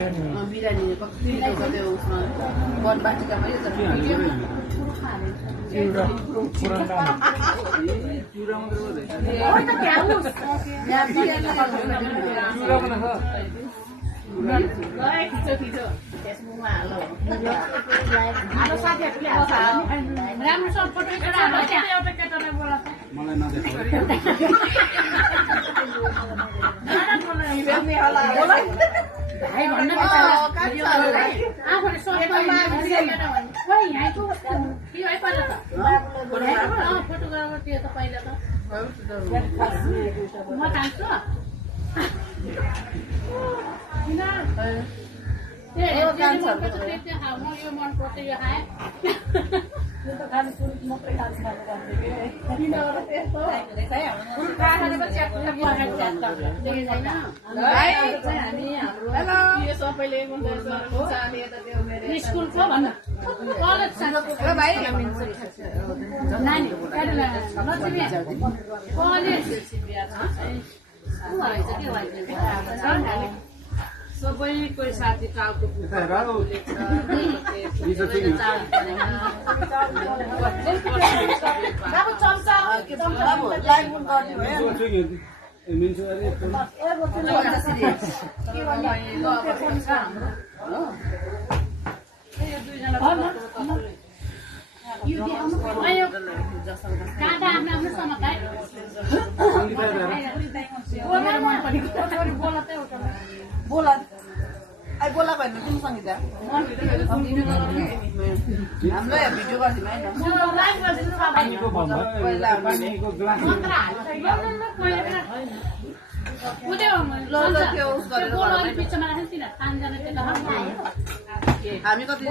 बिरानी कति त्यो उसमा बनबाटिकामा यो त सबैको साथी टाउको बोला आई बोला भएन तिमी सङ्गीता हामीलाई भिडियो गरिदिनु है हामी कति